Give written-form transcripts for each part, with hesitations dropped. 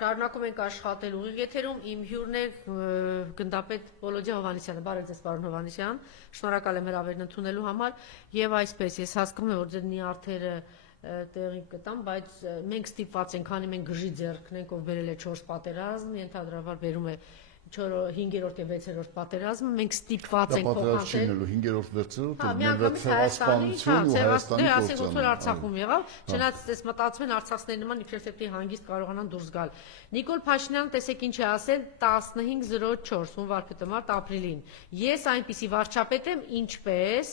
Շարունակում ենք աշխատել ուղիղ եթերում, իմ հյուրն է գնդապետ Վոլոդիա Հովհաննիսյանը, բարև ձեզ պարոն Հովհաննիսյան, շնորհակալ եմ հրավերն ընդունելու համար եւ այսպես ես հասկանում եմ, որ ձեր նյարդերը տեղի կտան, բայց մենք ստիպված ենք, քանի մենք գժի ձեռքն ենք, ով բերել է 4 պատերազմ, ենթադրաբար բերում է 5-րդ եւ 6-րդ պատերազմը, մենք ստիպված ենք փոխանցել 5-րդ 6-րդ միանգամից Հայաստանի, ասենք ոնց որ Արցախում եղավ, չնայած ես մտածում եմ արցախցիների նման իբրև թե հանգիստ կարողանան դուրս գալ։ Նիկոլ Փաշինյանը տեսեք ինչ է ասել 15:04 հունվար փետրվար ապրիլին։ Ես այնպիսի վարչապետ եմ, ինչպես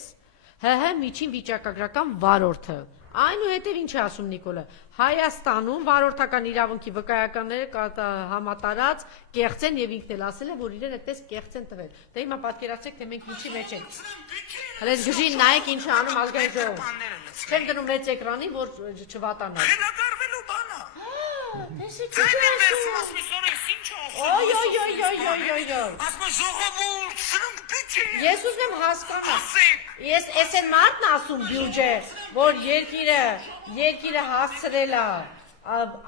ՀՀ միջին վիճակագրական վարորդը։ Այնուհետև ինչ է ասում Նիկոլը, Հայաստանում վարորդական իրավունքի վկայականները համատարած կեղծ են եւ ինքն էլ ասել է, որ իրեն այդպես կեղծ են տվել։ Դե հիմա պատկերացրեք, թե մենք ինչի մեջ ենք։ Հենց գժին նայեք ինչ է անում ազգային ժողովը։ Չեմ դնում մեծ էկրանին, որ չվատանա։ Խելագարվելու բան է։ Տեսեք ինչ է ասում ժողովուրդ սրունք պիչի։ Ես ուզում եմ հասկանալ։ Ես էսեն մարդն ասում բյուջե, որ երկիրը հասցրել է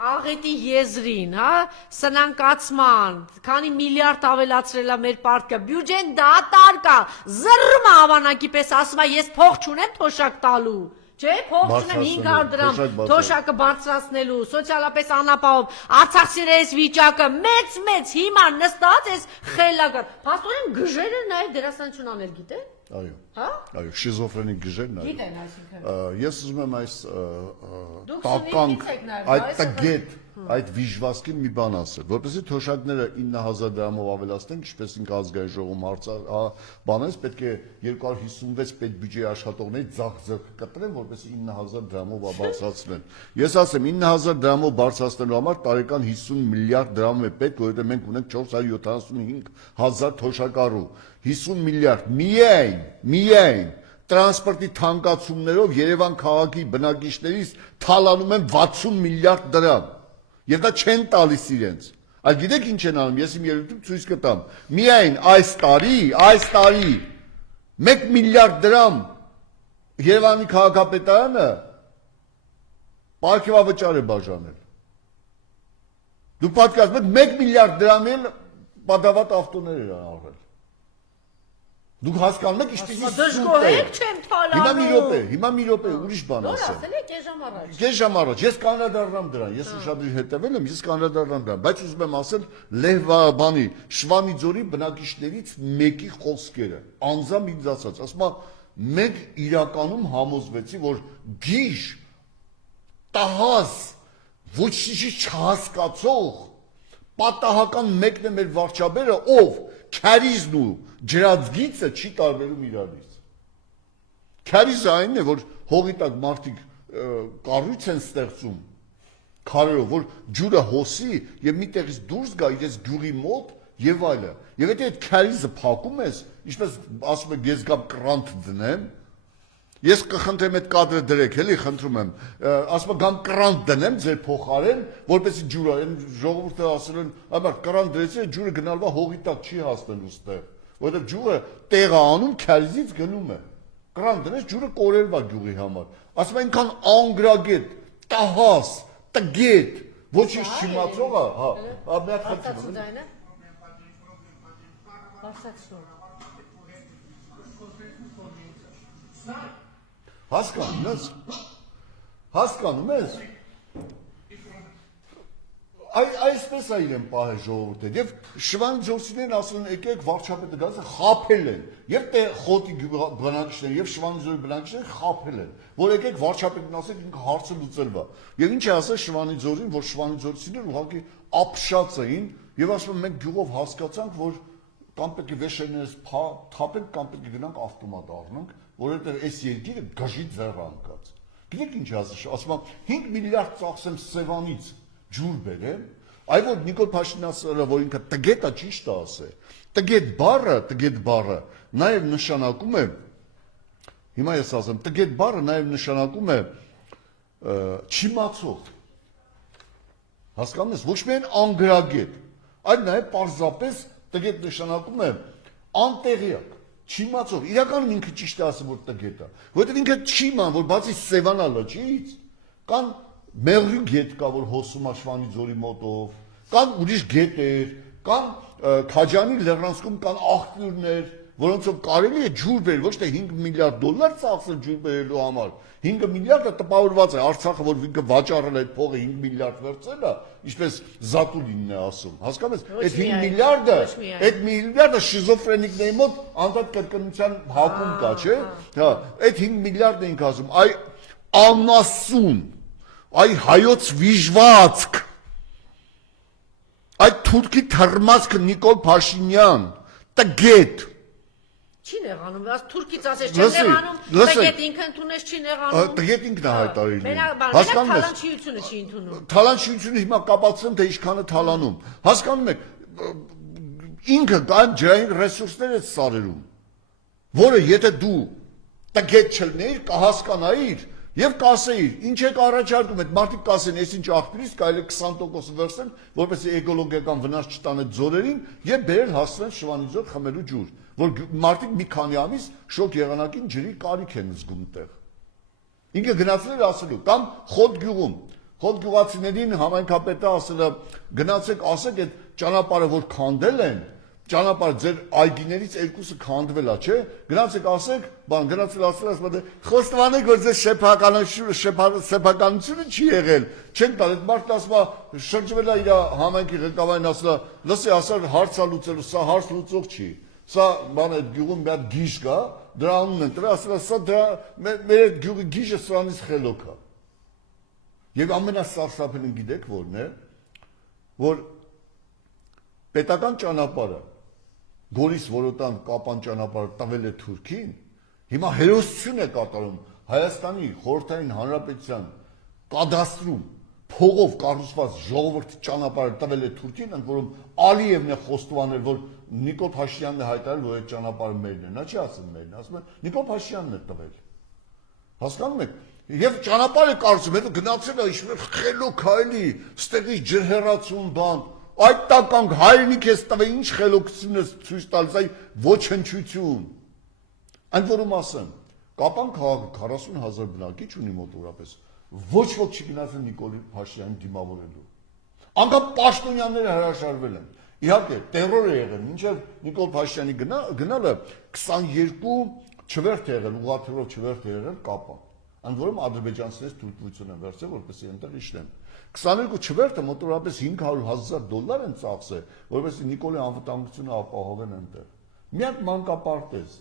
աղետի եզրին, հա, սնանկացման, քանի միլիարդ ավելացրել է մեր պարտքը, բյուջեն դատարկ է, զռռ հավանակի պես ասում է, ես փող չունեմ թոշակ տալու, չէ, փող չունեմ 500 դրամ թոշակը բարձրացնելու, սոցիալապես անապահով, արցախցիներիս վիճակը մեծ հիմա նստած ես խելագար, փաստորեն գժերը նաև դերասանություն անել գիտե։ Այո, հա? Այո, շիզոֆրենիկ գժերն այո։ Գիտեն այսինքն։ Ես ուզում եմ այս Դուք տականք, սուբյեկտիվ եք նաև, այդ այս տգետ, այդ վիժվասկին մի բան ասել, որպեսզի թոշակները 9000 դրամով ավելացնենք, ինչպես ինքը ազգային ժողովում բանես, պետք է 256 պետբյուջեի աշխատողների ձախ ձեռքը կտրեն, որպեսզի 9000 դրամով բարձրացնեն։ Ես ասեմ 9000 դրամով բարձրացնելու համար տարեկան 50 միլիարդ դրամ է պետք, որովհետև մենք ունենք 475,000 թոշակառու։ 50 միլիարդ միայն տրանսպորտի թանկացումներով Երևան քաղաքի բնակիչներից թալանում են 60 միլիարդ դրամ եւ դա չեն տալիս իրենց։ Այլ գիտեք ինչ են անում, ես իմ ելույթում ցույց կտամ։ Միայն այս տարի 1 միլիարդ դրամ Երևանի քաղաքապետարանը պարգևավճար է բաժանել։ Դու պատկերացնում ես 1 միլիարդ դրամ էլ պատավատ ավտոներ են արվել։ Դուք հասկանում եք ինչպեսի դժգոհեք չեմ թալանում։ Հիմա մի րոպե, ուրիշ բան Նոր ասեմ։ ասել եք ժամ առաջ։ Կես ժամ առաջ, ես կանրադառնամ դրան, ես ուշադրիր հետևել եմ, ես կանրադառնամ դրան, բայց ուզում եմ ասել Լեհ Շվանիձորի բնակիչներից մեկի խոսքերը, անձամբ ինձ ասում է, մենք իրականում համոզվեցի, որ գիժ, տահաս, ոչինչ չհասկացող, պատահական մեկն է մեր վարչաբերը, ով քարիզն ու ջրածգիծը չի տարբերում իրարից։ Քարիզը այնն է, որ հողի տակ մարդիկ կառույց են ստեղծում քարերով, որ ջուրը հոսի եւ մի տեղից դուրս գա իրենց գյուղի մոտ եւ այլը։ Եվ եթե այդ քարիզը փակում ես, ինչպես ասում եք, ես գամ կրանտ դնեմ, ես կխնդրեմ այդ կադրը դրեք, էլի խնդրում եմ, ասում եմ գամ կրանտ դնեմ ձեր փոխարեն, որպեսզի ջուրը, այն ժողովուրդը ասել են, այո, կրանտ դրեցի, ջուրը գնալվա հողի տակ չի հասնելու ստեղ, որովհետեւ ջուրը տեղ է անում, քարիզից գնում է։ Կրանտ դնես, ջուրը կորելվա գյուղի համար։ Ասում եմ այնքան անգրագետ, տահաս, տգետ, ոչինչ չիմացող է, հա, մի հատ խնդրում եմ։ Հասկանում ես։ Այսպես է իրեն պահել ժողովուրդը եւ Շվանիձորցիներն ասում են եկեք վարչապետը գալիս է խաբել են եւ տե խոտի բնակիչները եւ Շվանիձորի բնակիչները խաբել են որ եկեք վարչապետին ասեք ինքը հարցը լուծելվա եւ ինչ է ասել Շվանիձորին որ Շվանիձորցիները ուղղակի ապշած էին եւ ասում են մենք գյուղով հասկացանք որ կամ պետք է վեշերներս թափենք կամ պետք է գնանք ավտոմատ առնենք որովհետեւ այս երկիրը գժի ձեռ անկած գիտեք ինչ ասում եմ 5 միլիարդ ծախսեմ Սևանից ջուր բերեմ, այ որ Նիկոլ Փաշինյանը որ ինքը տգետ է ճիշտ է ասել։ Տգետ բառը նաև նշանակում է հիմա ես ասեմ, տգետ բառը նաև նշանակում է չիմացող։ Հասկանում ես, ոչ միայն անգրագետ, այլ նաև պարզապես տգետ նշանակում է անտեղյակ, չիմացող։ Իրականում ինքը ճիշտ է ասում որ տգետ է, որովհետև ինքը չի ման, որ բացի Սևանա լճից կան Մեղրու գետ կա, որ հոսում է Շվանիձորի մոտով, կան ուրիշ գետեր, կան Քաջանի լեռնանցքում կան աղբյուրներ, որոնցով կարելի է ջուր բերել, ոչ թե 5 միլիարդ դոլար ծախսել ջուր բերելու համար։ 5 միլիարդը տպավորված է, Արցախը որ ինքը վաճառել այդ փողը 5 միլիարդ վերցել է, ինչպես Զատուլինն է ասում։ Հասկանում ես, այդ 5 միլիարդը շիզոֆրենիկների մոտ անդադ կրկնության հակում կա, չէ՞։ Հա, այդ 5 միլիարդն ենք ասում, այ անասուն, այ հայոց վիժվածք, այդ թուրքի թռմացքը Նիկոլ Փաշինյան, տգետ չի նեղանում, ասես թուրքից ասես չեն նեղանում, տգետ ինքը ընդունես չի նեղանում։ Տգետ ինքն է հայտարարել։ Հասկանում եք, թալանչիությունը չի ընդունում։ Թալանչիությունը հիմա կապացնեմ, թե ինչքան է թալանում։ Հասկանում եք, ինքը կան ջրային ռեսուրսներ է սարերում, որը եթե դու տգետ չլներ, կհասկանայիր եւ կասեիր, ինչ եք առաջարկում, այդ մարդիկ կասեն, ես ինչ աղբյուրից կարելի 20% վերցնել, որպեսզի էկոլոգիական վնաս չտան այդ ձորերին եւ բերել հասցնել Շվանի ձոր խմելու ջուր, որ մարդիկ մի քանի ամիս շոկ եղանակին ջրի կարիք են զգում տեղ։ Ինքը գնացել էր ասելու, կամ Խոտ գյուղացիներին համայնքապետը ասել է, գնացեք ասեք այդ ճանապարհը որ քանդել են, ճանապարհ ձեր այգիներից երկուսը քանդվել է, չէ՞։ Գնացեք ասեք, գնացել ասել, խոստովանեք, որ ձեր շեփականությունը չի եղել։ Չեն տալ, այդ մարդն ասում է, շրջվել է իր համայնքի ղեկավարին ասել է, լսի, ասա հարց է լուծելու, սա հարց լուծող չի։ Սա բան այդ գյուղում մի հատ գիժ կա, դրա անունն են տվել, ասել է, սա դրա մեր այդ գյուղի գիժը սրանից խելոք է։ Եվ ամենասարսափելին գիտեք որն է, որ պետական ճանապարհը Գորիս Որոտան Կապան ճանապարհը տվել է Թուրքին, հիմա հերոսություն է կատարում Հայաստանի խորհրդային հանրապետության կադաստրում փողով կառուցված ժողովրդի ճանապարհը տվել է Թուրքին, ընդ որում Ալիևն է խոստովանել, որ Նիկոլ Փաշինյանն է հայտարարել, որ այդ ճանապարհը մերն է, նա չի ասում մերն, ասում է Նիկոլ Փաշինյանն է տվել։ Հասկանում եք։ Եվ ճանապարհը կառուցում, հետո գնացել է ինչ-որ խելոք հայելի, ստեղից ջրհեռացում բան, այդ տականք հայրենիք ես տվել, ինչ խելոքություն ես ցույց տալիս, այ ոչնչություն։ Այն որում ասեմ, Կապան քաղաքը 40,000 բնակիչ ունի մոտավորապես, ոչ ոք չի գնացել Նիկոլ Փաշինյանին դիմավորելու։ Անկամ պաշտոնյաները հրաժարվել են։ Իհարկե, տերոր է եղել, մինչև Նիկոլ Փաշինյանի գնալը 22 չվերթ է եղել, ուղղաթիռով չվերթ է եղել Կապան։ Ընդ որում ադրբեջանցիներից թույլտվություն են վերցրել, որպեսզի այնտեղ իջնեն։ 22 չվերթը մոտավորապես $500,000 են ծախսել, որպեսզի Նիկոլի անվտանգությունը ապահովեն այնտեղ։ Մի հատ մանկապարտեզ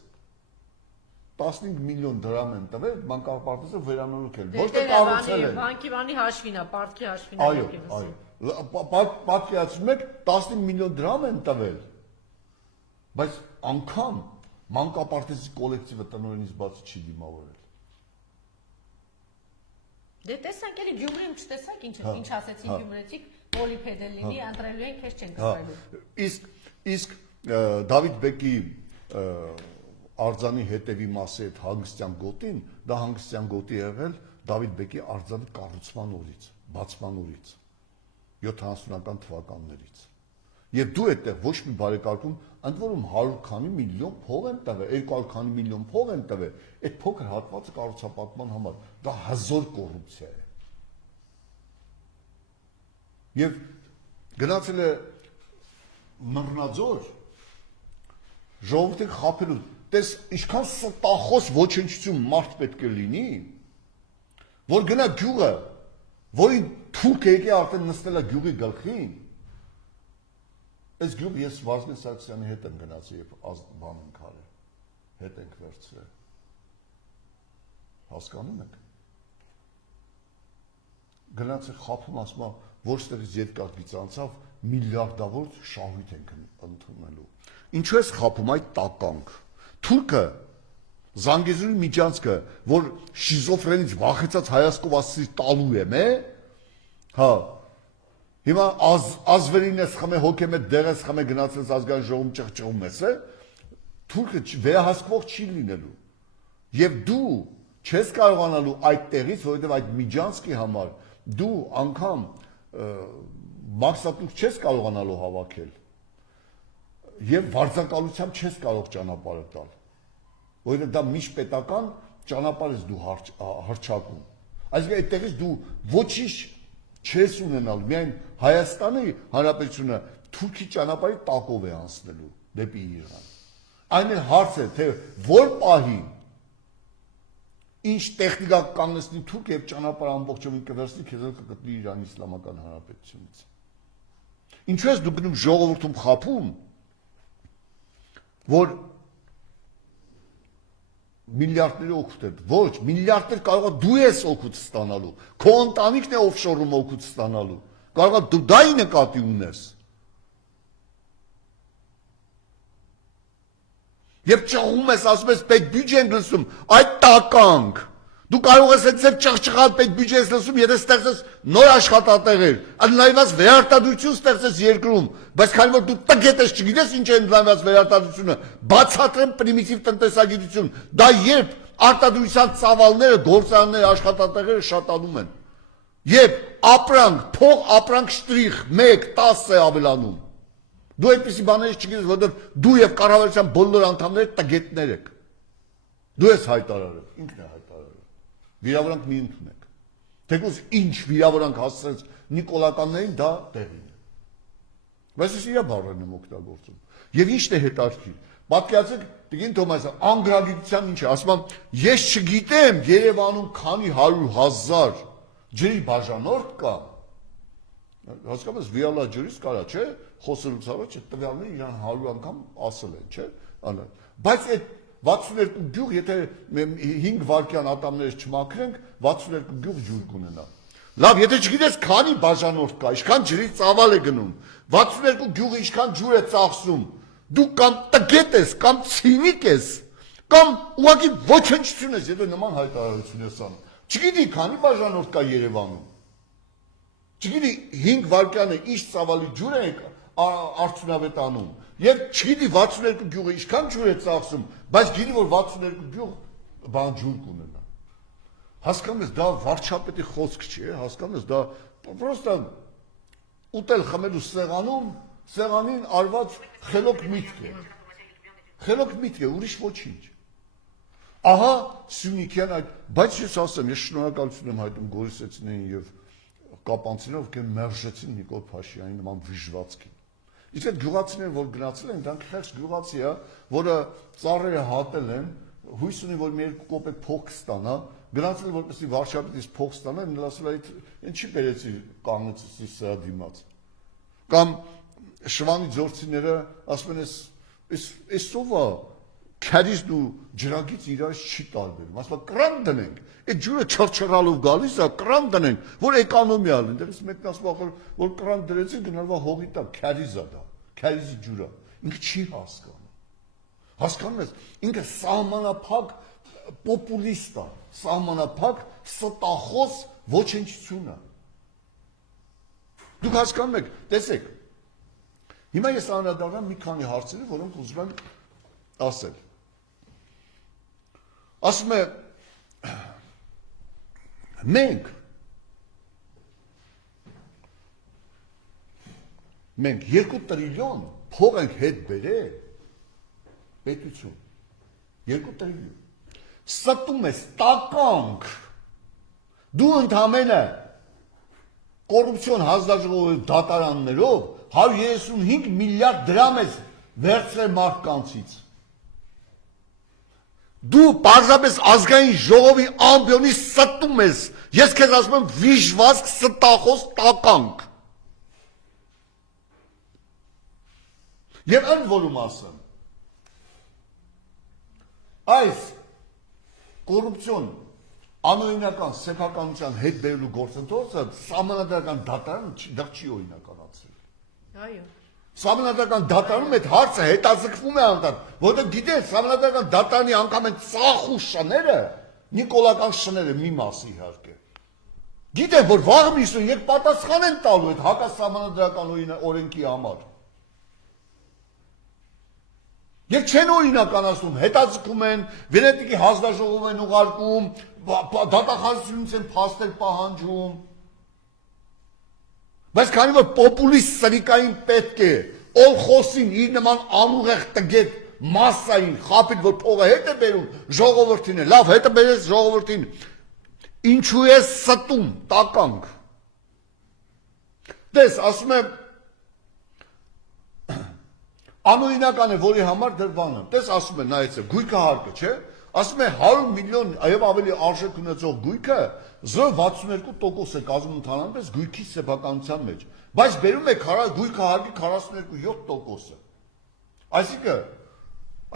15 միլիոն դրամ են տվել, մանկապարտեզը վերանորոգել։ Որտեղ կառուցել են։ Բանկի բանի հաշվին է, պարտքի հաշվին է։ Այո։ Պատկերացնում եք 15 միլիոն դրամ են տվել։ Բայց անգամ մանկապարտեզի կոլեկտիվը տնօրենից բացի չի դիմավորել։ Դե տեսանք էլի Գյումրիում չտեսանք ինչ ասեցին գյումրեցիք, պոլիփեդելինի ընտրելու են, քեզ չեն կտրելու։ Իսկ Դավիթ Բեկի արձանի հետևի մասի այդ հանգստյան գոտին, դա հանգստյան գոտի եղել Դավիթ Բեկի արձանի կառուցման օրից, բացման օրից 70-ական թվականներից։ Եվ դու այդտեղ ոչ մի բարեկարգում, ընդ որում 100 քանի միլիոն փող են տվել, 200 քանի միլիոն փող են տվել, այդ փոքր հատվածը կառուցապատման համար, դա հզոր կոռուպցիա է։ Եվ գնացել է Մռնաձոր ժողովրդին խաբելու, տես ինչքան ստախոս ոչնչություն մարդ պետք է լինի, որ գնա գյուղը, որին թուրքը եկե արդեն նստել է գյուղի գլխին, այս գյուղ ես Վազգեն Սարգսյանի հետ եմ գնացել եւ բան ենք արել, հետ ենք վերցրել։ Հասկանում եք։ Գնացել խափում ասում է, որ ստեղից երկարգից անցավ միլիարդավոր շահույթ ենք ընդունելու։ Ինչու ես խափում այդ տականք։ Թուրքը Զանգեզուրի միջանցքը, որ շիզոֆրենից վախեցած հայացքով ասի տալու եմ, հա։ Հիմա ազվերին ես խմե հոգեմ այդ դեղես խմե գնացած ազգային ժողովում ճղճղում ես, թուրքը վերահսկվող չի լինելու։ Եվ դու չես կարողանալու այդ տեղից, որովհետև այդ միջանցքի համար դու անգամ մաքսատուր չես կարողանալու հավաքել եւ վարձակալությամբ չես կարող ճանապարհը տալ, որովհետեւ դա միջպետական ճանապարհ ես դու հրճակում, այսինքն այդտեղից դու ոչինչ չես ունենալ միայն Հայաստանի Հանրապետությունը Թուրքի ճանապարհի տակով է անցնելու դեպի Իրան։ Այն էլ հարց է, թե որ պահի ինչ տեխնիկա կանգնեցնի Թուրքը եւ ճանապարհը ամբողջովին կվերցնի, քեզ կգտնի Իրանի Իսլամական Հանրապետությունից։ Ինչու ես դու գնում ժողովրդում խափում, որ միլիարդների օգուտ է, ոչ, միլիարդներ կարող է դու ես օգուտ ստանալու, քո ընտանիքն է օֆշորում օգուտ ստանալու, կարող է դու դա նկատի ունես։ Եվ ճղում ես, ասում ես պետք բյուջե ենք լսում, այդ տականք։ Դու կարող ես այդ ճղճղալ պետք բյուջե ես լսում, եթե ստեղծես նոր աշխատատեղեր, ընդլայնված վերարտադրություն ստեղծես երկրում, բայց քանի որ դու տգետ ես չգիտես ինչ է ընդլայնված վերարտադրությունը, բացատրեմ պրիմիտիվ տնտեսագիտություն, դա երբ արտադրության ծավալները, գործարանները, աշխատատեղերը շատանում են։ Եվ ապրանք, փող ապրանք շտրիխ 1, 10 է ավելանում։ Դու այդպիսի բաներից չգիտես, որտեղ դու եւ կառավարության բոլոր անդամները տգետներ եք։ Դու ես հայտարարել, ինքն է հայտարարել։ Վիրավորանք մի ընդունեք։ Թեկուզ ինչ վիրավորանք հասցրեց նիկոլականներին, դա տեղին է։ Բայց ես իր բառերն եմ օգտագործում։ Եվ ինչն է հետաքրքիր։ Պատկերացրեք, Տիկին Թոմասը անգրագիտության ինչ է, ասում եմ, ես չգիտեմ Երևանում քանի 100,000 ջրի բաժանորդ կա։ Հասկանում ես, վիալա ջրից կարա, չէ՞, խոսելուց առաջ այդ տվյալները իրան 100 անգամ ասել են, չէ՞։ Բայց այդ 62 գյուղ, եթե 5 վայրկյան ատամներս չմաքրենք, 62 գյուղ ջուր կունենա։ Լավ, եթե չգիտես քանի բաժանորդ կա, ինչքան ջրի ծավալ է գնում, 62 գյուղը ինչքան ջուր է ծախսում, դու կամ տգետ ես, կամ ցինիկ ես, կամ ուղղակի ոչնչություն ես, եթե նման հայտարարություն ես անում։ Չգիտի քանի բաժանորդ կա Երևանում։ Չգիտի 5 վայրկյանը ինչ ծավալի ջուր է արդյունավետանում, եւ չգիտի 62 գյուղը ինչքան ջուր է ծախսում, բայց գիտի որ 62 գյուղ բան ջուր կունենա։ Հասկանում ես, դա վարչապետի խոսք չի, հասկանում ես, դա պրոստը ուտել խմելու սեղանին արված խելոք միտք է։ Խելոք միտք է, ուրիշ ոչինչ։ Ահա Սյունիքյան այդ, բայց ես ասեմ, ես շնորհակալություն եմ հայտնում Գորիսեցիներին եւ կապանցիներով, ովքեր մերժեցին Նիկոլ Փաշինյանի նման վիժվածքին։ Իսկ այդ գյուղացիները, որ գնացել են, դրանք խեղճ գյուղացի է, որը ծառերը հատել են, հույս ունի, որ մի 2 կոպեկ փող կստանա, գնացել որպեսզի վարչապետից փող ստանա, ասել այդ ինչի բերեցի կանգնեցի սրա դիմաց։ Կամ Շվանի ձորցիները ասում են, այս սովա քարիզն ու ջրագից իրարից չի տարբերում, ասում են կրան դնենք, այդ ջուրը չրչռալով գալիս է, կրան դնենք, որ էկոնոմիա լինի, դրանից մեկն ասում է, որ կրան դրեցին գնալվա հողի տակ, քարիզ է դա, քարիզի ջուրը, ինքը չի հասկանում, հասկանում ես, ինքը սահմանափակ պոպուլիստ է, սահմանափակ ստախոս ոչնչություն է, դուք հասկանում եք, տեսեք, հիմա ես անդրադառնամ մի քանի հարցերի, որոնք ուզում եմ ասել։ Ասում է, մենք 2 տրիլիոն փող ենք հետ բերել, պետություն, 2 տրիլիոն, ստում ես տականք, դու ընդամենը կոռուպցիոն հանձնաժողովի դատարաններով 135 միլիարդ դրամ ես վերցրել մարդկանցից։ Դու պարզապես ազգային ժողովի ամբիոնի ստում ես, ես քեզ ասում եմ վիժվածք ստախոս տականք։ Եվ ընդ որում ասեմ, այս կոռուպցիոն անօրինական սեփականության հետ բերելու գործընթացը սահմանադրական դատարանը դա չի օրինականացրել։ Այո։ Սահմանադրական դատարանում այդ հարցը հետաձգվում է անդադար, որտեղ գիտես, սահմանադրական դատարանի անգամ են ծախու շները, նիկոլական շները մի մաս իհարկե։ Գիտեն, որ վաղ միսուն երբ պատասխան են տալու այդ հակասահմանադրական օրենքի համար։ Եվ չեն օրինականացնում, հետաձգում են, Վենետիկի հանձնաժողով են ուղարկում, դատախազությունից են փաստեր պահանջում։ Բայց քանի որ պոպուլիստ սրիկային պետք է, ով խոսին իր նման անուղեղ տգետ մասսային խապին, որ փողը հետ է բերում, ժողովրդին է, լավ, հետ է բերես ժողովրդին, ինչու է ստում, տականք։ Տես, ասում եմ անօրինական է, որի համար դրվանը։ Տես ասում է նայեցեք, գույքը հարկը, չէ՞։ Ասում է 100 միլիոն եւ ավելի արժեք ունեցող գույքը 0.62% է կազմում ընդհանրապես գույքի սեփականության մեջ։ Բայց բերում է գույքը հարկի 42.7%-ը։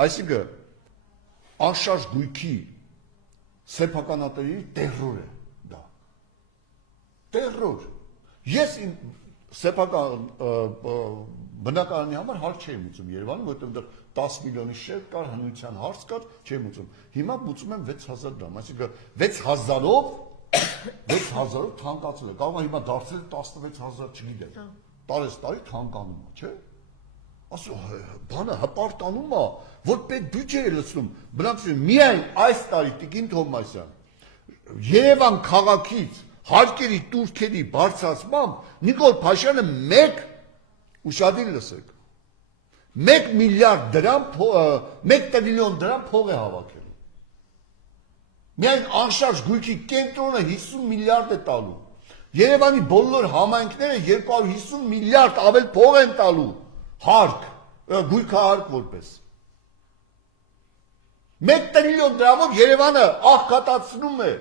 Այսինքն անշարժ գույքի սեփականատերի տերրոր է դա։ Տերրոր։ Ես սեփական բնակարանի համար հարկ չէի մուծում Երևանում, որտեղ դեռ 10 միլիոնի շերտ կար, հնության հարց կար, չէի մուծում։ Հիմա մուծում եմ 6000 դրամ, այսինքն 6000-ով թանկացել է։ Կարող է հիմա դարձել 16000, չգիտեմ։ Տարի թանկանում է, չէ՞։ Ասում բանը հպարտանում է, որ պետք բյուջե է լցնում։ Բնակչություն միայն այս տարի Տիկին Թովմասյան Երևան քաղաքից հարկերի տուրքերի բարձրացմամբ Նիկոլ Փաշյանը ուշադիր լսեք, 1 միլիարդ դրամ, 1 տրիլիոն դրամ փող է հավաքել։ Միայն անշարժ գույքի կենտրոնը 50 միլիարդ է տալու։ Երևանի բոլոր համայնքները 250 միլիարդ ավել փող են տալու, հարկ, գույքահարկ որպես։ 1 տրիլիոն դրամով Երևանը աղքատացնում է։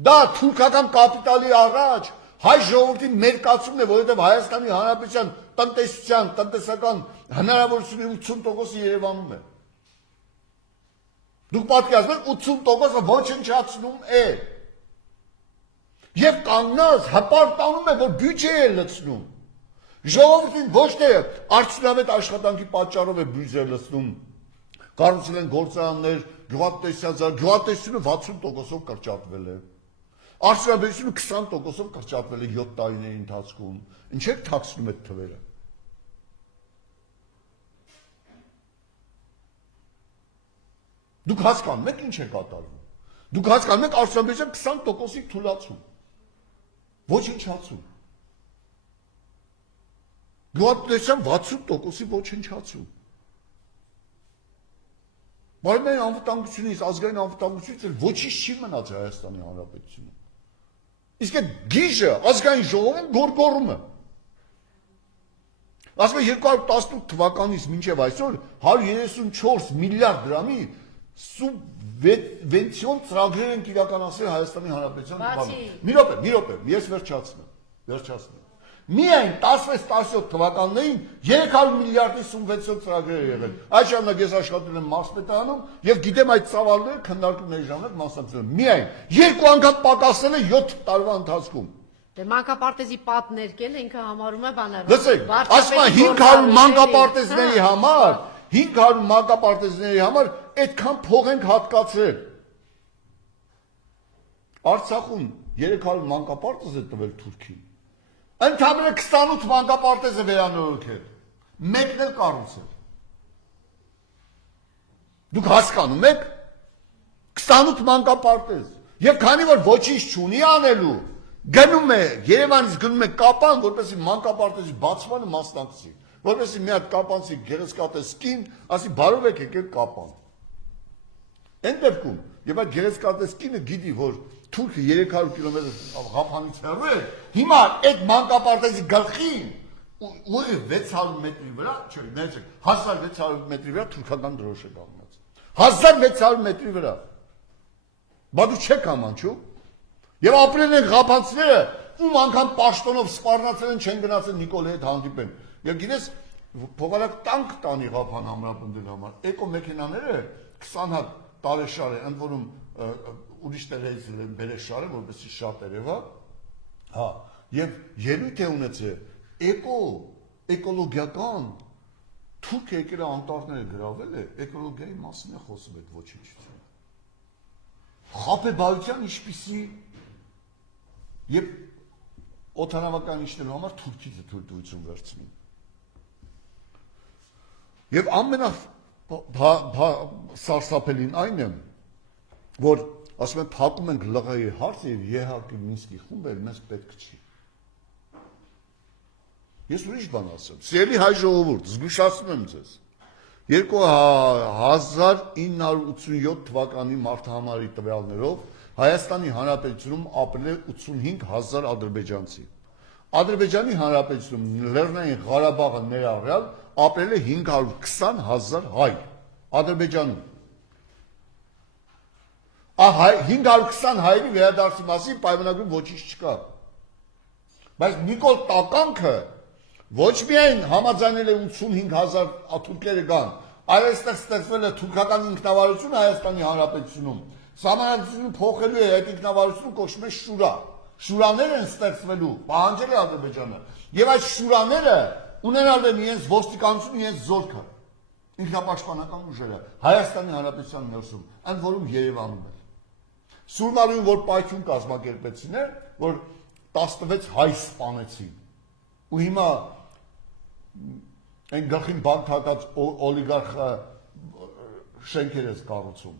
Դա թուրքական կապիտալի առաջ հայ ժողովրդին մերկացումն է, որովհետև Հայաստանի Հանրապետության տնտեսական հնարավորությունների 80%-ը Երևանում է։ Դուք պատկերացնում եք 80%-ը ոչնչացնում է։ Եվ կանգնած հպարտանում է, որ բյուջե է լցնում։ Ժողովրդին ոչ թե արդյունավետ աշխատանքի պատճառով է բյուջե լցնում։ Կառուցել են գործարաններ, գյուղատնտեսությունը 60%-ով կրճատվել է։ Արդյունաբերությունը 20%-ով կրճատվել է 7 տարիների ընթացքում։ Ինչ եք թաքցնում այդ թվերը։ Դուք հասկանում եք ինչ է կատարվում։ Դուք հասկանում եք արդյունաբերության 20%-ի թուլացում։ Ոչնչացում։ Գյուղատնտեսության 60%-ի ոչնչացում։ Բարենային անվտանգությունից, ազգային անվտանգությունից ոչինչ չի մնաց Հայաստանի Հանրապետությունում։ Իսկ այդ գիժը ազգային ժողովում գորգորում է։ Ասում է 218 թվականից մինչև այսօր 134 միլիարդ դրամի սուբվենցիոն ծրագրեր են իրականացրել Հայաստանի Հանրապետության բանը։ Մի րոպե, ես վերջացնեմ։ Միայն 16-17 թվականներին 300 միլիարդի սուբվենցիոն ծրագրեր եղել։ Այդ ժամանակ ես աշխատել եմ Մարզպետարանում եւ գիտեմ այդ ծավալները քննարկումների ժամանակ մասնակցել եմ։ Միայն 2 անգամ պակասել է 7 տարվա ընթացքում։ Դե մանկապարտեզի պատներկել ինքը համարում է բաներ։ Լսեք, ասում է 500 մանկապարտեզների համար այդքան փող ենք հատկացրել։ Արցախում 300 մանկապարտեզ է տվել Թուրքին։ Ընդհանրապես 28 մանկապարտեզ է վերանորոգել։ Մեկն էլ կառուցել։ Դուք հասկանում եք 28 մանկապարտեզ։ Եվ քանի որ ոչինչ չունի անելու, գնում է Երևանից գնում է Կապան, որպեսզի մանկապարտեզի բացմանը մասնակցի, որպեսզի մի հատ կապանցի գեղեցկատեսկին ասի բարով եք եկեք Կապան։ Այն դեպքում, եւ այդ գեղեցկատեսկինը գիտի, որ Թուրքը 300 կիլոմետր Ղափանից հեռու է, հիմա այդ մանկապարտեզի գլխին ուղիղ 600 մետրի վրա, չէ, նայեցեք, 1600 մետրի վրա թուրքական դրոշ է կանգնած։ 1600 մետրի վրա։ Բա դու չեք ամանչում։ Եվ ապրել են ղափանցիները, ում անգամ պաշտոնով սպառնացել են, չեն գնացել Նիկոլի հետ հանդիպեն։ Եվ գիտես, փոխարակ տանկ տանի Ղափան ամրապնդել համար, էկո մեքենաները 20 հատ տարեշար է, ընդ որում ուրիշ տեղերից են բերել շարը, որպեսզի շատ երևա, հա, եւ ելույթ է ունեցել էկոլոգիական Թուրքը եկել է անտառները գրավել է, էկոլոգիայի մասին է խոսում այդ ոչնչությունը։ Խաբեբայության ինչպիսի եւ օդանավական իջնելու համար Թուրքից է թույլտվություն վերցնում։ Եվ ամենասարսափելին այն է, որ ասում են փակում ենք ԼՂՀ-ի հարցը եւ ԵՀԿ-ի Մինսկի խումբը մեզ պետք չի։ Ես ուրիշ բան ասեմ, սիրելի հայ ժողովուրդ, զգուշացնում եմ ձեզ, 1987 թվականի մարտահամարի տվյալներով Հայաստանի Հանրապետությունում ապրել է 85 000 ադրբեջանցի։ Ադրբեջանի Հանրապետությունում Լեռնային Ղարաբաղը ներառյալ ապրել է 520,000 հայ Ադրբեջանում։ 520 հայերի վերադարձի մասին պայմանագրում ոչինչ չկա։ Բայց Նիկոլ Տականքը ոչ միայն համաձայնել է 85,000 թուրքերը գան, այլ այստեղ ստեղծվել է թուրքական ինքնավարություն Հայաստանի Հանրապետությունում։ Սահմանադրությունը փոխելու է այդ ինքնավարությունը կոչվում է շուրա։ Շուրաներ են ստեղծվելու, պահանջել է Ադրբեջանը։ Եվ այդ շուրաները ունենալ են իրենց ոստիկանություն, իրենց զորքը, ինքնապաշտպանական ուժերը Հայաստանի Հանրապետության ներսում, ընդ որում Երևանում է։ Սուրմալույն որ պայթյուն կազմակերպեցին է, որ 16 հայ սպանեցին։ Ու հիմա այն գլխին բանտ հակած օլիգարխը շենքեր է կառուցում։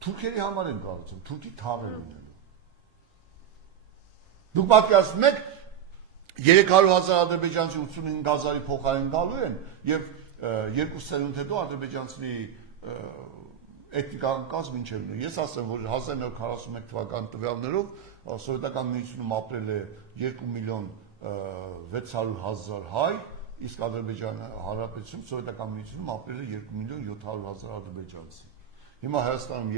Թուրքերի համար են կառուցում, թուրքի թաղեր ունելու։ Դուք պատկերացնում եք 300,000 ադրբեջանցի 85,000-ի փոխարեն գալու են եւ 2 սերունդ հետո ադրբեջանցի էթնիկական կազմ ինչ է լինում։ Ես ասեմ, որ 1941 թվականի տվյալներով սովետական միությունում ապրել է 2,600,000 հայ, իսկ Ադրբեջանի Հանրապետությունում սովետական միությունում ապրել է 2,700,000 ադրբեջանցի։ Հիմա Հայաստանում 3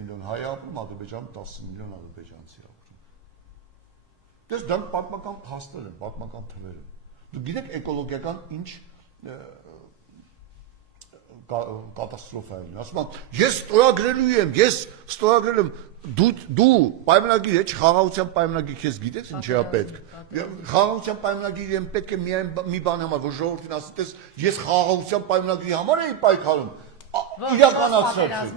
միլիոն հայ ապրում, Ադրբեջանում 10 միլիոն ադրբեջանցի ապրում։ Դες դրանք պատմական փաստեր են, պատմական թվեր են։ Դուք գիտեք էկոլոգիական ինչ կատաստրոֆա է։ Ասում եմ, ես ստորագրել եմ, դու պայմանագիր է, խաղաղության պայմանագիր քեզ գիտես ինչ է պետք։ Խաղաղության պայմանագիրը պետք է միայն մի բան համար, որ ժողովրդին ասի, տես ես խաղաղության պայմանագրի համար էի պայքարում, իրականացրեցի։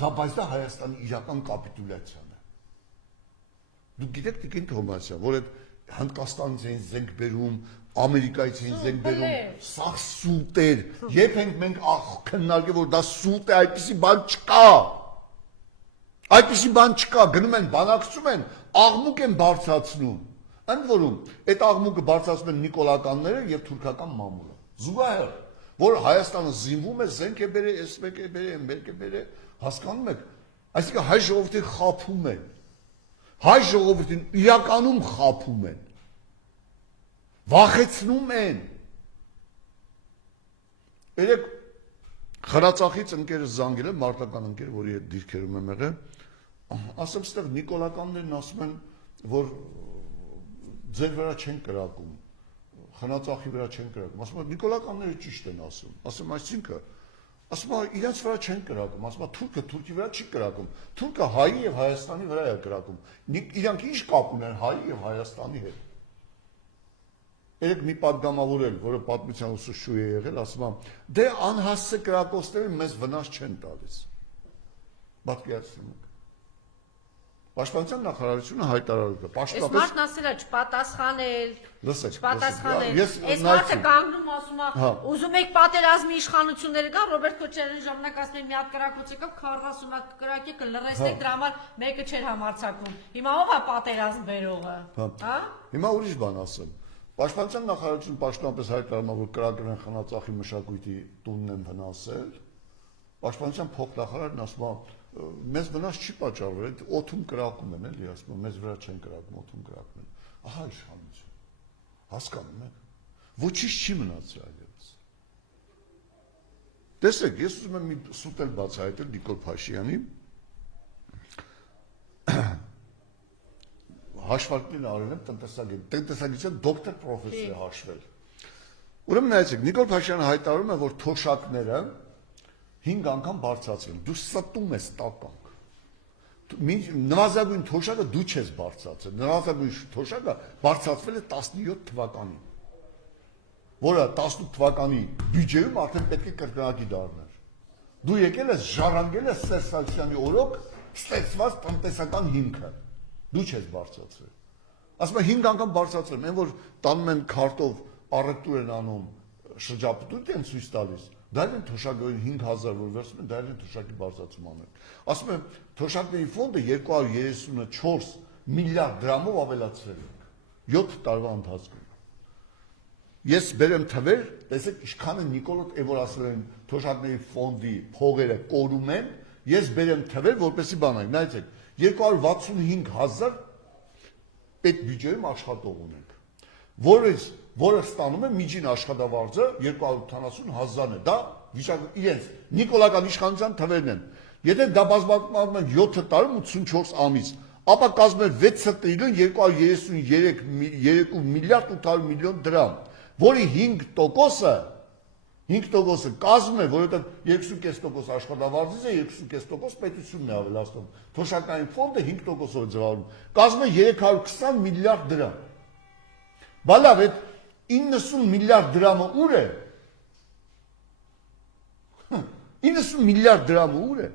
Դա բայց դա Հայաստանի իրական կապիտուլյացիան է։ Դուք գիտեք Տիկին Թոմասյան, որ այդ Հնդկաստանից էին զենք բերում, Ամերիկայից էին զենք բերում, սա սուտ էր, երբ ենք մենք քննարկել, որ դա սուտ է, այդպիսի բան չկա։ Այդպիսի բան չկա, գնում են, բանակցում են, աղմուկ են բարձրացնում։ Ընդ որում, այդ աղմուկը բարձրացնում են նիկոլականները եւ թուրքական մամուլը։ Զուգահեռ, որ Հայաստանը զինվում է, զենք է բերել, այս մեկ է բերել, մեկ է բերել, հասկանում եք, այսինքն հայ ժողովրդին խաբում են։ Հայ ժողովրդին իրականում խաբում են։ Վախեցնում են։ Երեք Խրացախից ընկերս զանգել եմ, մարտական ընկեր, որի հետ դիրքերում եմ եղել, ասեմ, ստեղ նիկոլականներն ասում են, որ ձեր վրա չեն կրակում, Խրացախի վրա չեն կրակում, ասում են, նիկոլականները ճիշտ են ասում, ասում այսինքն, ասում են, իրենց վրա չեն կրակում, ասում են, թուրքը թուրքի վրա չի կրակում, թուրքը հայի եւ Հայաստանի վրա է կրակում, իրանք ինչ կապ ունեն հայի եւ Հայաստանի հետ։ Երեք մի պատգամավոր էլ, որը պատմության ուսուցչու է եղել, ասում է, դե անհասցե կրակոցները մեզ վնաս չեն տալիս։ Պատկերացնում եք։ Պաշտպանության նախարարությունը հայտարարել է, Այս մարդն ասել է չպատասխանել, լսեք, չպատասխանել։ Այս մարդը կանգնում ասում է, ուզում եք պատերազմի իշխանությունները գա, Ռոբերտ Քոչարյանի ժամանակ ասում են մի հատ կրակոց եկավ 40 հատ կրակ եկը լրացեք, դրա համար մեկը չէր համարձակվում։ Հիմա ով է պատերազմ բերողը, հա։ Հիմա ուրիշ բան ասեմ։ Պաշտպանության նախարարությունը պաշտոնապես հայտարարում է, որ կրակել են Խնածախի մշակույթի տունն են վնասել։ Պաշտպանության փոխնախարարն ասում է, մեզ վնաս չի պատճառվել, այդ օդում կրակում են, էլի, ասում է, մեզ վրա չեն կրակում, օդում կրակում են։ Ահա իշխանություն։ Հասկանում եք։ Ոչինչ չի մնացել այլևս։ Տեսեք, ես ուզում եմ մի սուտ էլ բացահայտել Նիկոլ Փաշինյանի հաշվարկներն արել եմ տնտեսագիտության դոկտոր պրոֆեսոր է հաշվել։ Ուրեմն նայեցեք, Նիկոլ Փաշինյանը հայտարարում է, որ թոշակները 5 անգամ բարձրացրել։ Դու ստում ես տականք։ Նվազագույն թոշակը դու չես բարձրացրել։ Նվազագույն թոշակը բարձրացվել է 17 թվականին, որը 18 թվականի բյուջեում արդեն պետք է կրկնակի դառներ։ Դու եկել ես ժառանգել ես Սերժ Սարգսյանի օրոք ստեղծված տնտեսական հիմքը։ Դու չես բարձրացրել։ Ասում եմ 5 անգամ բարձրացրել, այն որ տանում են քարտով առևտուր են անում, շրջապտույտ են ցույց տալիս, դա էլ են թոշակային 5000 որ վերցնում են, դա էլ են թոշակի բարձրացում անում։ Ասում եմ թոշակների ֆոնդը 234 միլիարդ դրամով ավելացրել են 7 տարվա ընթացքում։ Ես բերեմ թվեր, տեսեք ինչքան է Նիկոլոտ որ ասել են թոշակների ֆոնդի փողերը կորում են, ես բերեմ թվեր, որպեսզի բան այն, նայեցեք 265,000 պետ բյուջեում աշխատող ունենք, որը ստանում է միջին աշխատավարձը 270,000 է, դա իրենց նիկոլական իշխանության թվերն են, եթե դա բազմացնում են 7 տարում 84 ամիս, ապա կազմել 6 տրիլիոն 233 միլիարդ 800 միլիոն դրամ, որի 5%-ը կազմում է, որովհետև 2.5% աշխատավարձից է, 2.5% պետությունն է ավելացնում, թոշակային ֆոնդը 5%-ով է ձևավորում, կազմում է 320 միլիարդ դրամ, բա լավ, այդ 90 միլիարդ դրամը ուր է, 90 միլիարդ դրամը ուր է,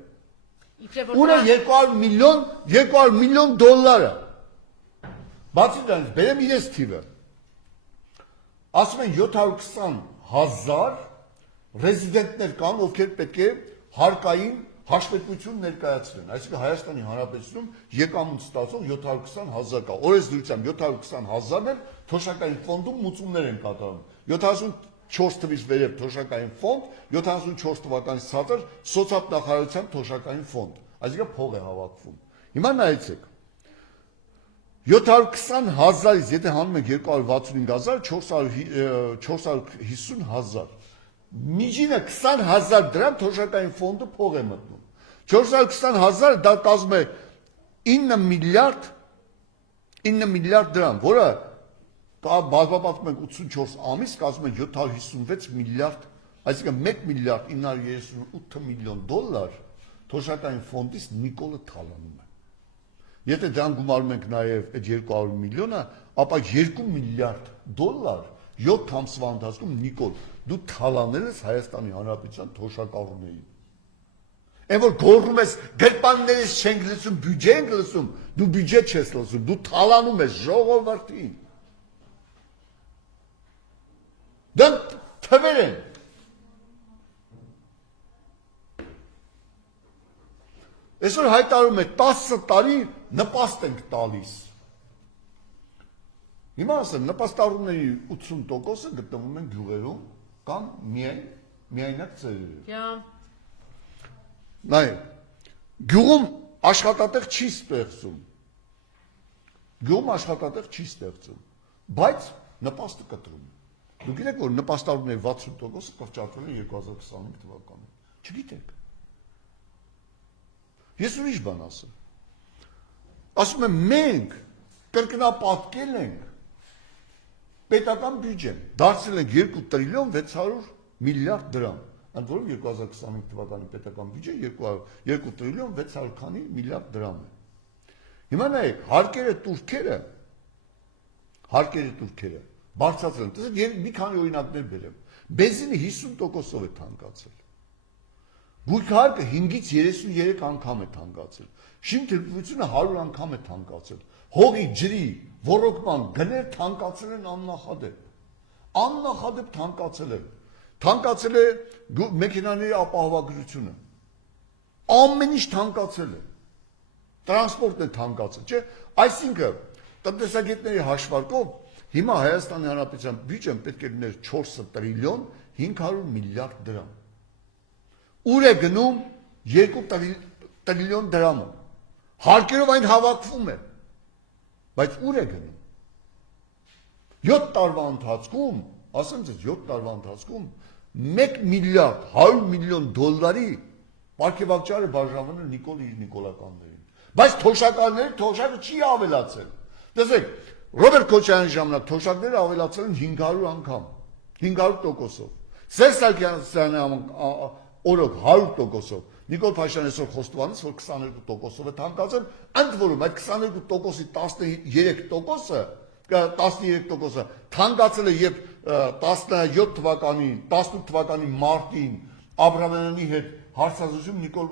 ուր է 200 միլիոն դոլարը, բացի դրանից, բերեմ իրենց թիվը, ասում են 720,000 ռեզիդենտներ կան, ովքեր պետք է հարկային հաշվետվություն ներկայացնեն, այսինքն Հայաստանի Հանրապետությունում եկամուտ ստացող 720,000 կա, օրենսդրությամբ 720,000-ն էլ թոշակային ֆոնդում մուծումներ են կատարում, 74 թվից վերև թոշակային ֆոնդ, 74 թվականից ցածր սոցիալնախարարության թոշակային ֆոնդ, այսինքն փող է հավաքվում, հիմա նայեցեք, 720,000-ից եթե հանում ենք 265,000, 450,000, միջինը 20,000 դրամ թոշակային ֆոնդը փող է մտնում, 420,000 դա կազմում է 9 միլիարդ դրամ, որը բազմապատկում ենք 84 ամիս, կազմում է 756 միլիարդ, այսինքն 1 միլիարդ 938 միլիոն դոլար թոշակային ֆոնդից Նիկոլը թալանում է, եթե դրան գումարում ենք նաև այդ 200 միլիոնը, ապա 2 միլիարդ դոլար 7 ամսվա ընթացքում Նիկոլ, դու թալանել ես Հայաստանի Հանրապետության թոշակառուներին, այն որ գոռում ես գրպաններից չենք լսում, բյուջե ենք լսում, դու բյուջե չես լսում, դու թալանում ես ժողովրդին, դա թվեր են, այսօր հայտարարում է 10 տարի նպաստ ենք տալիս, հիմա ասեմ, նպաստառուների 80%-ը գտնվում են գյուղերում կամ միայնակ ծերերում, նայեք, գյուղում աշխատատեղ չի ստեղծում, բայց նպաստը կտրում, դու գիտեք, որ նպաստառուների 60%-ը կրճատվել է 2025 թվականին, չգիտեք, ես ուրիշ բան ասում եմ, մենք կրկնապատկել ենք պետական բյուջեն, դարձել ենք 2 տրիլիոն 600 միլիարդ դրամ, ընդ որում 2025 թվականի պետական բյուջեն 2 տրիլիոն 600 քանի միլիարդ դրամ է, հիմա նայեք, հարկերը տուրքերը, բարձրացել են, տեսեք, մի քանի օրինակներ բերեմ, բենզինը 50%-ով է թանկացել, գույքահարկը 5-ից 33 անգամ է թանկացել, շինթույլտվությունը 100 անգամ է թանկացել, հողի, ջրի, ոռոգման գներ թանկացել են աննախադեպ թանկացել է մեքենաների ապահովագրությունը, ամեն ինչ թանկացել է, տրանսպորտն է թանկացել, չէ, այսինքն տնտեսագետների հաշվարկով հիմա Հայաստանի Հանրապետության բյուջեն պետք է լիներ 4 տրիլիոն 500 միլիարդ դրամ, ուր է գնում 2 տրիլիոն դրամը, հարկերով այն հավաքվում է, բայց ուր է գնում, 7 տարվա ընթացքում, ասեմ ձեզ 7 տարվա ընթացքում 1 միլիարդ 100 միլիոն դոլարի պարգևաճարը բաժանվել է Նիկոլը իր նիկոլականներին, բայց թոշակը չի ավելացել, տեսեք, Ռոբերտ Քոչարյանի ժամանակ թոշակները ավելացել են 500 անգամ, 500%-ով, Սերժ Սարգսյանի օրոք 100%-ով, Նիկոլ Փաշինյանը այսօր խոստովանեց, որ 22%-ով է թանկացել, ընդ որում այդ 22%-ի 13%-ը թանկացել է, երբ 17 թվականի մարտին Աբրահամյանի հետ հարցազրույցում Նիկոլ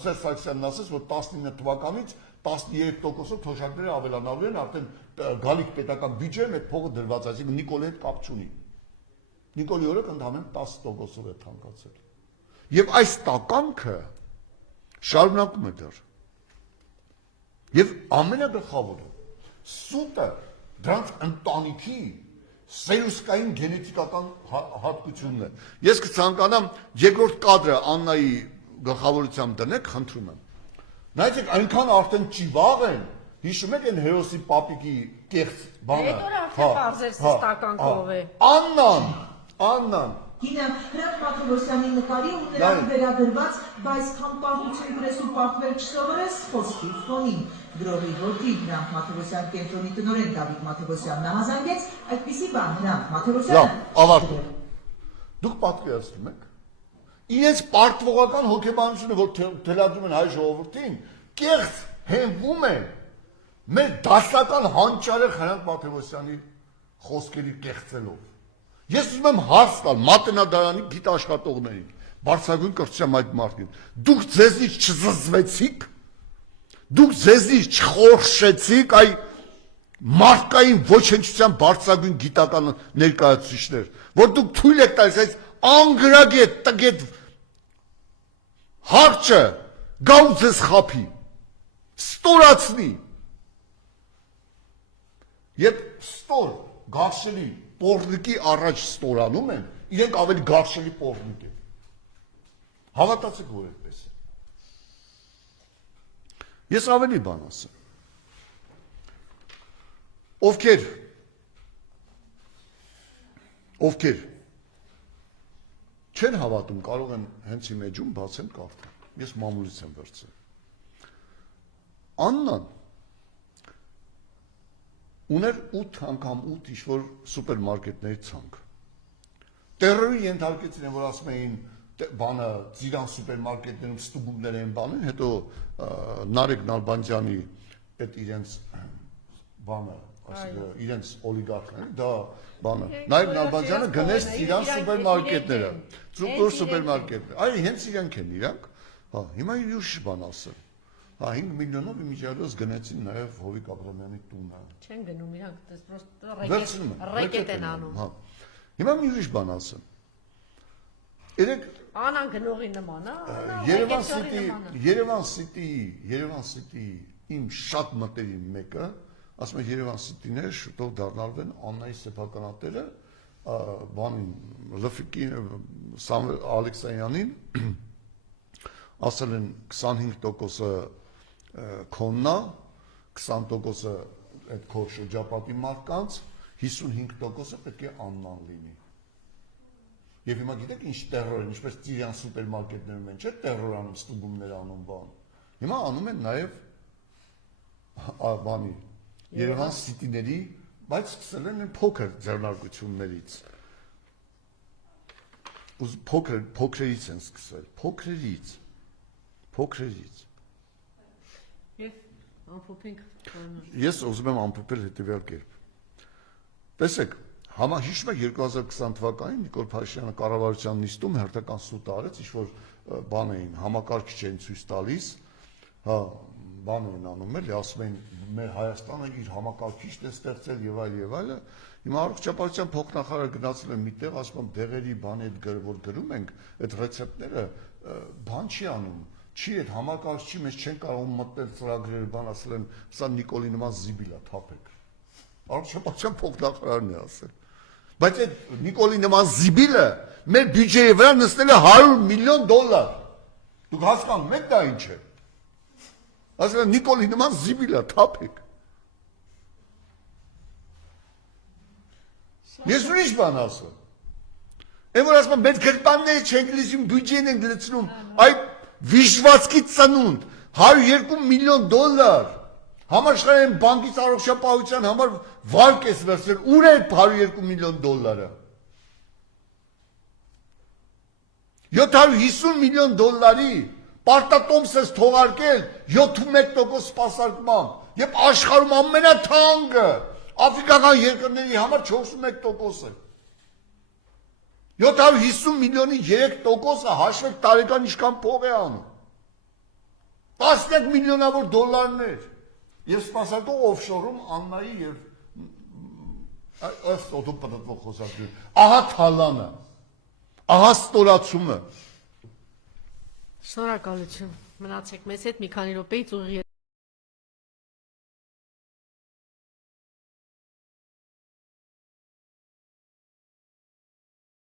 Սերժ Սարգսյանն ասեց, որ 19 թվականից 13%-ով թոշակները ավելանալու են, արդեն գալիք պետական բյուջեում այդ փողը դրված, այսինքն Նիկոլի հետ կապ չունի, Նիկոլի օրոք ընդհանրապես 10%-ով է թանկացել, եւ այս տականքը շարունակում է դեռ, եւ ամենագլխավորը սուտը դրանց ընտանիքի սերուսկային գենետիկական հատկությունն է, ես կցանկանամ երկրորդ կադրը Աննայի գլխավորությամբ դնեք, խնդրում եմ, նայեցեք, այնքան արդեն ճիվաղ են, Հիշում եք այն հերոսի պապիկի կեղծ բանը։ Հետո արդեն բարձր սստական կով է։ Աննան Գինը Հրանտ Մաթևոսյանի նկարի ու նրան վերագրված, բայց խամպարտություն գրես ու պարտվել չսովորես խոսքի ֆոնին։ Գրողի որդի Հրանտ Մաթևոսյան կենտրոնի տնօրեն Դավիթ Մաթևոսյանն համաձայնեց, այդպիսի բան Հրանտ Մաթևոսյանը։ Լավ, ավարտում։ Դուք պատկերացնում եք։ Իրենց պարտվողական հոգեբանությունը, որ թելադրում են հայ ժողովրդին, կեղծ հենվում է մեր դասական հանճարը Հրանտ Մաթևոսյանի խոսքերի կեղծելով։ Ես ուզում եմ հարց տալ մատենադարանի գիտաշխատողներին, բարձրագույն կրթության այդ մարդին։ Դուք ձեզնից չզզվեցիք, դուք ձեզնից չխորշեցիք այ մարդկային ոչնչության բարձրագույն գիտական ներկայացուցիչներ, որ դուք թույլ եք տալիս այս անգրագետ, տգետ հարճը գա ու ձեզ խափի, ստորացնի։ Երբ ստոր գարշելի պորնիկի առաջ ստորանում են, իրենք ավելի գարշելի պորնիկ են։ Հավատացեք, որ այդպես է։ Ես ավելի բան ասեմ։ Ովքեր չեն հավատում, կարող են հենց իմ էջում բացեն կարդան։ Ես մամուլից եմ վերցրել։ Աննան ուներ 8 անգամ 8 ինչ-որ սուպերմարկետների ցանկ։ Տերորի ենթարկեցին են, որ ասում էին բանը Ծիրան սուպերմարկետներում ստուգումներ են բանին, հետո Նարեկ Նալբանդյանի այդ իրենց բանը, ասենք իրենց օլիգարխները, դա բանը։ Նարեկ Նալբանդյանը գնեց Ծիրան սուպերմարկետները, ծուկոր սուպերմարկետները։ Այ հենց իրանք են իրանք։ Հա, հիմա ուրիշ բան ասեմ։ 5 միլիոնով իմիջիալոս գնեցին նաև Հովիկ Աբրամյանի տունը։ Չեն գնում իրանք, դες պրոստը ռեկետ են անում։ Հա։ Հիմա մի ուրիշ բան ասեմ։ Երեք Անան գնողի նման, Երևան City իմ շատ մտերիմ մեկը, ասում է Երևան City-ները շուտով դառնալու են Աննայի սեփականատերը, բանին Լֆիկի Սամվել Ալեքսանյանին ասել են 25%-ը քոննա, 20%-ը այդ քո շրջապատի մարդկանց, 55%-ը պետք է Աննան լինի։ Եվ հիմա գիտեք ինչ տերոր են, ինչպես Ծիրան սուպերմարկետներում են, չէ՞ տերոր անում, ստուգումներ անում բան։ Հիմա անում են նաև բանի Երևան City-ների, բայց սկսել են փոքր ձեռնարկություններից։ Փոքրերից են սկսվել, փոքրերից։ Ես ուզում եմ ամփոփել հետևյալ կերպ։ Տեսեք, հիշում եք 2020 թվականին Նիկոլ Փաշինյանը կառավարության նիստում հերթական սուտ արեց, ինչ-որ բան էին, համակարգիչ էին ցույց տալիս, հա, բան էին անում էլի, ասում էին մեր Հայաստանը իր համակարգիչն է ստեղծել եւ այլը։ Հիմա առողջապահության փոխնախարարը գնացել է միտեղ, ասում եմ դեղերի բանի այդ որ գրում ենք, այդ ռեցեպտները բան չի անում։ Չի այդ համակարգչի մեջ չեն կարող մտնել ծրագրերը, բան ասել են, սա Նիկոլի նման զիբիլ է, թափեք։ Առողջապահության փոխնախարարն է ասել։ Բայց այդ Նիկոլի նման զիբիլը մեր բյուջեի վրա նստել է $100 միլիոն։ Դուք հասկանում եք դա ինչ է։ Ասել են Նիկոլի նման զիբիլ է, թափեք։ Ես ուրիշ բան ասում։ Այն որ ասում եմ, մեր գրպանները չենք լսում, բյուջեն ենք լցնում, այդ վիժվածքի ծնունդ, $102 միլիոն, համաշխարհային բանկից առողջապահության համար վարկ ես վերցրել, ուր է $102 միլիոն։ $750 միլիոն պարտատոմս ես թողարկել 71% սպասարկմամբ, և աշխարհում ամենաթանկը, Աֆրիկական երկրների համար 41% է։ 750 միլիոնի 3%-ը հաշվեք տարեկան ինչքան փող է անում։ 11 միլիոնավոր դոլարներ։ Եվ սպասարկող օֆշորում Աննայի եւ ըստ օդում պատտվող խոսակցություն։ Ահա թալանը։ Ահա ստորացումը։ Շնորհակալություն։ Մնացեք մեզ հետ մի քանի րոպեից ուղիղ